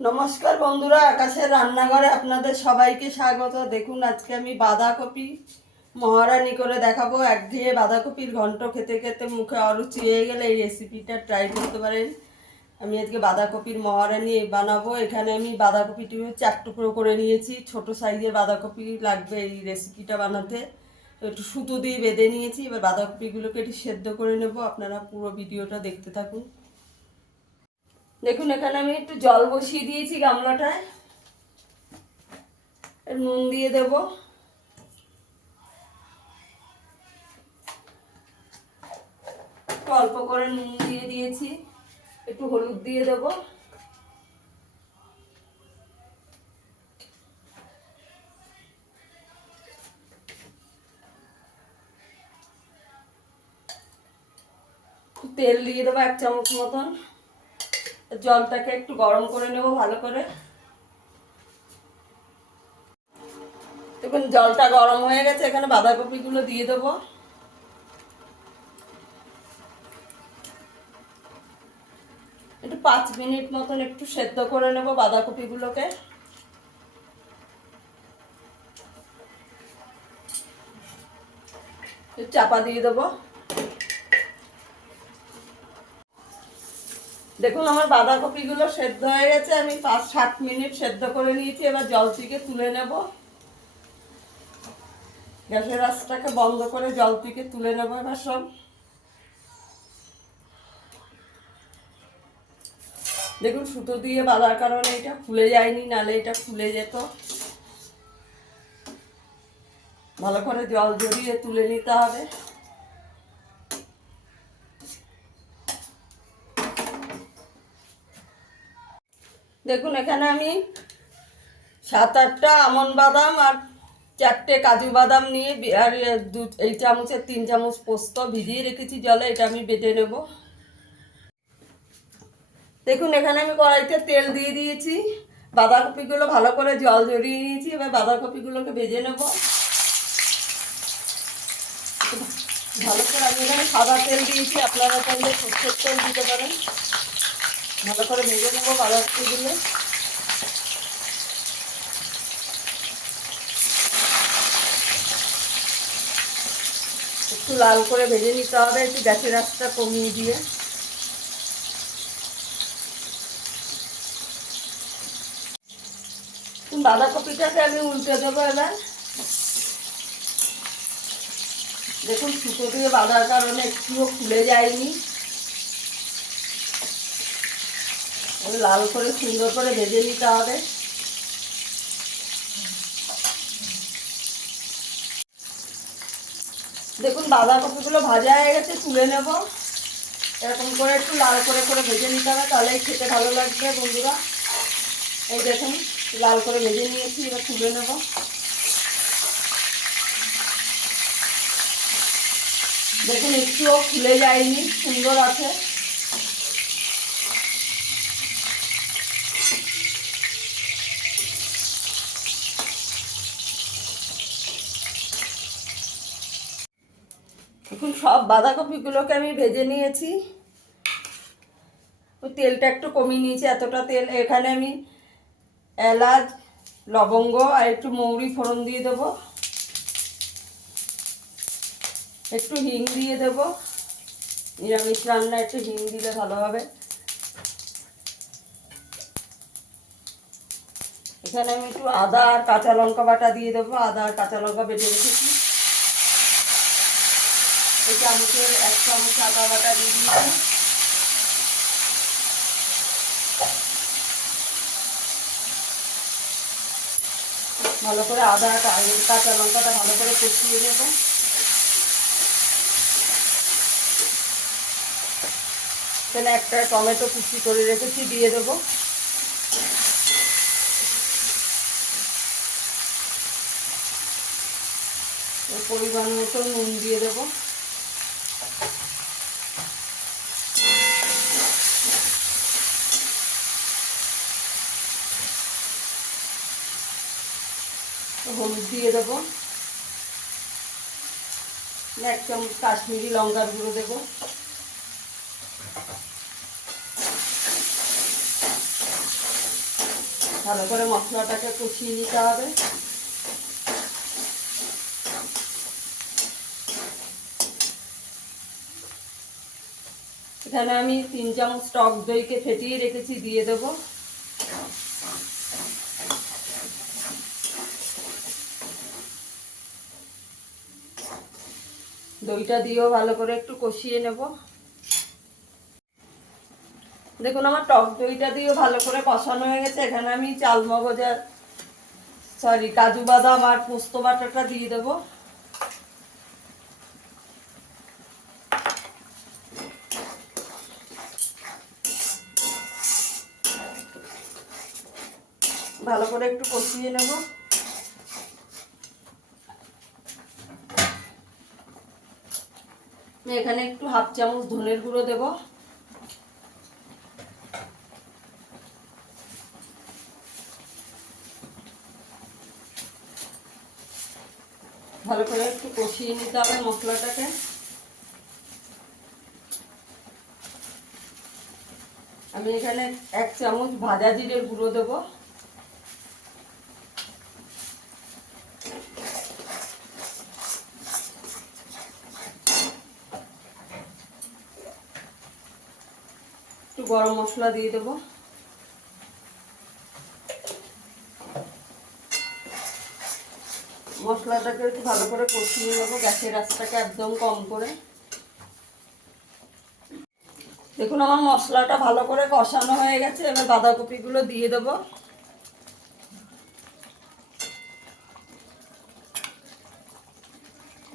নমস্কার বন্ধুরা, আকাশের রান্নাঘরে আপনাদের সবাইকে স্বাগত। দেখুন, আজকে আমি বাঁধাকপি মহারানি করে দেখাবো। একঘেয়ে বাঁধাকপির ঘন্ট খেতে খেতে মুখে অরুচি হয়ে গেলে এই রেসিপিটা ট্রাই করতে পারেন। আমি আজকে বাঁধাকপির মহারানি বানাবো। এখানে আমি বাঁধাকপিটি 4 টুকরো করে নিয়েছি। ছোট সাইজের বাঁধাকপি লাগবে এই রেসিপিটা বানাতে। একটু সুতো দিয়ে বেঁধে নিয়েছি। এবার বাঁধাকপিগুলোকে একটু সেদ্ধ করে নেব। আপনারা পুরো ভিডিওটা দেখতে থাকুন। দেখুন, এখানে আমি একটু জল বসিয়ে দিয়েছি গামলাটায়। নুন দিয়ে দেব, একটু অল্প করে নুন দিয়ে দিয়েছি, একটু হলুদ দিয়ে দেব, তেল দিয়ে দেবো 1 চামচ মতন। জলটাকে একটু গরম করে নেব ভালো করে। দেখুন, জলটা গরম হয়ে গেছে। এখানে বাঁধাকপিগুলো দিয়ে দেবো। একটু 5 মিনিট মতন একটু সেদ্ধ করে নেব বাঁধাকপিগুলোকে। চাপা দিয়ে দেবো। দেখুন, আমার বাঁধাকপিগুলো সেদ্ধ হয়ে গেছে। আমি 5-7 মিনিট সেদ্ধ করে নিয়েছি। এবার জল থেকে তুলে নেব। গ্যাসের আঁচটাকে বন্ধ করে জল থেকে তুলে নেব এবার সব। দেখুন, সুতো দিয়ে বাঁধার কারণে এটা খুলে যায়নি, নালে এটা খুলে যেত। ভালো করে জল ঝরিয়ে তুলে নিতে হবে। দেখুন, এখানে আমি 7-8টা আমন্ড বাদাম আর 4টে কাজু বাদাম নিয়ে আর এই চামচের 3 চামচ পোস্ত ভিজিয়ে রেখেছি জলে। এটা আমি বেটে নেব। দেখুন, এখানে আমি কড়াইতে তেল দিয়ে দিয়েছি। বাঁধাকপিগুলো ভালো করে জল ঝরিয়ে নিয়েছি। এবার বাঁধাকপিগুলোকে ভেজে নেব ভালো করে। আমি এখানে সাদা তেল দিয়েছি, আপনারা চাইলে সরষের তেল দিতে পারেন। ভালো করে ভেজে নেব বাঁধাকপিগুলো। একটু লাল করে ভেজে নিতে হবে, একটু গ্যাসের আঁচটা কমিয়ে দিয়ে। বাঁধাকপিটাকে আমি উল্টে দেবো এবার। দেখুন, সুতো দিয়ে বাঁধার কারণে একটুও খুলে যায়নি। লাল করে সুন্দর করে ভেজে নিতে হবে। দেখুন, বাঁধাকপিগুলো ভাজা হয়ে গেছে, তুলে নেব। এরকম করে একটু লাল করে করে ভেজে নিতে হবে, তাহলেই খেতে ভালো লাগবে বন্ধুরা। এই দেখুন, লাল করে ভেজে নিয়েছি, এবার তুলে নেব। দেখুন, একটুও খুলে যায়নি, সুন্দর আছে। দেখুন, সব বাঁধাকপিগুলোকে আমি ভেজে নিয়েছি। ওই তেলটা একটু কমিয়ে নিয়েছি, এতটা তেল। এখানে আমি এলাচ, লবঙ্গ আর একটু মৌরি ফোড়ন দিয়ে দেবো। একটু হিং দিয়ে দেবো। নিরামিষ রান্না একটু হিং দিলে ভালো হবে। এখানে আমি একটু আদা আর কাঁচা লঙ্কা বাটা দিয়ে দেবো। আদা আর কাঁচা লঙ্কা বেটে রেখেছি। এই চামচের 1 চামচ আদা বাটা দিয়ে দিয়েছি। ভালো করে আদা কাঁচা লঙ্কাটা ভালো করে কষিয়ে নেব। এখানে একটা টমেটো কুচি করে রেখেছি, দিয়ে দেবো। পরিমাণ মতো নুন দিয়ে দেবো। হলুদ দিয়ে দেবো। 1 চামচ কাশ্মীরি লঙ্কার গুঁড়ো দেবো। ভালো করে মশলাটাকে কষিয়ে নিতে হবে। এখানে আমি 3 চামচ টক দইকে ফেটিয়ে রেখেছি, দিয়ে দেব। দইটা দিয়েও ভালো করে একটু কষিয়ে নেব। দেখুন আমার টক দইটা দিয়েও ভালো করে কষানো হয়ে গেছে। এখানে আমি কাজু বাদাম আর পোস্ত বাটাটা দিয়ে দেবো। ভালো করে একটু কষিয়ে নেব। আমি এখানে একটু 1/2 চামচ ধনের গুঁড়ো দেব। ভালো করে একটু কষিয়ে নিতে হবে মশলাটাকে। আমি এখানে 1 চামচ ভাজা জিরের গুঁড়ো দেব। একটু গরম মশলা দিয়ে দেব। মশলাটাকে একটু ভালো করে কষিয়ে নেব, গ্যাসের আঁচটাকে একদম কম করে। দেখুন আমার মশলাটা ভালো করে কষানো হয়ে গেছে। এবার বাঁধাকপিগুলো দিয়ে দেব।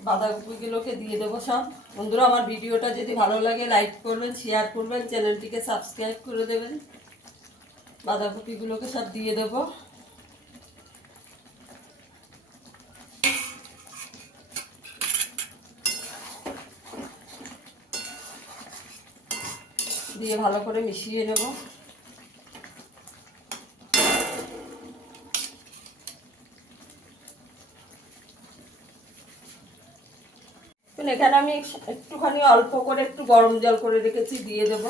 বাঁধাকপিগুলোকে দিয়ে দেবো সব। বন্ধুরা আমার ভিডিওটা যদি ভালো লাগে লাইক করবেন, শেয়ার করবেন, চ্যানেলটিকে সাবস্ক্রাইব করে দেবেন। বাঁধাকপিগুলোকে সব দিয়ে দেবো। দিয়ে ভালো করে মিশিয়ে নেব। এখানে আমি একটুখানি অল্প করে একটু গরম জল করে রেখেছি, দিয়ে দেব।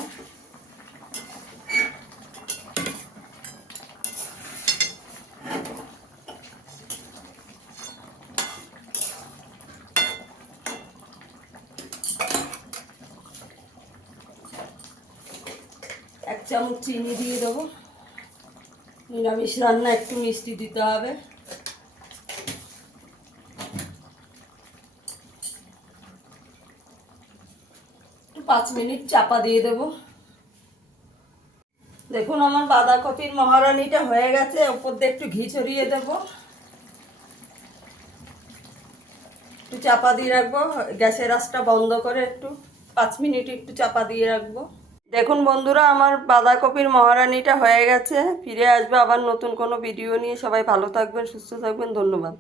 এক চামচ চিনি দিয়ে দেবো। নিরামিষ রান্না একটু মিষ্টি দিতে হবে। একটু 5 মিনিট চাপা দিয়ে দেব। দেখুন আমার বাঁধাকপির মহারানিটা হয়ে গেছে। উপর দিয়ে একটু ঘি ছড়িয়ে দেব। একটু চাপা দিয়ে রাখবো, গ্যাসের আঁচটা বন্ধ করে একটু 5 মিনিট একটু চাপা দিয়ে রাখবো। দেখুন বন্ধুরা আমার বাঁধাকপির মহারানিটা হয়ে গেছে। ফিরে আসবো আবার নতুন কোনো ভিডিও নিয়ে। সবাই ভালো থাকবেন, সুস্থ থাকবেন। ধন্যবাদ।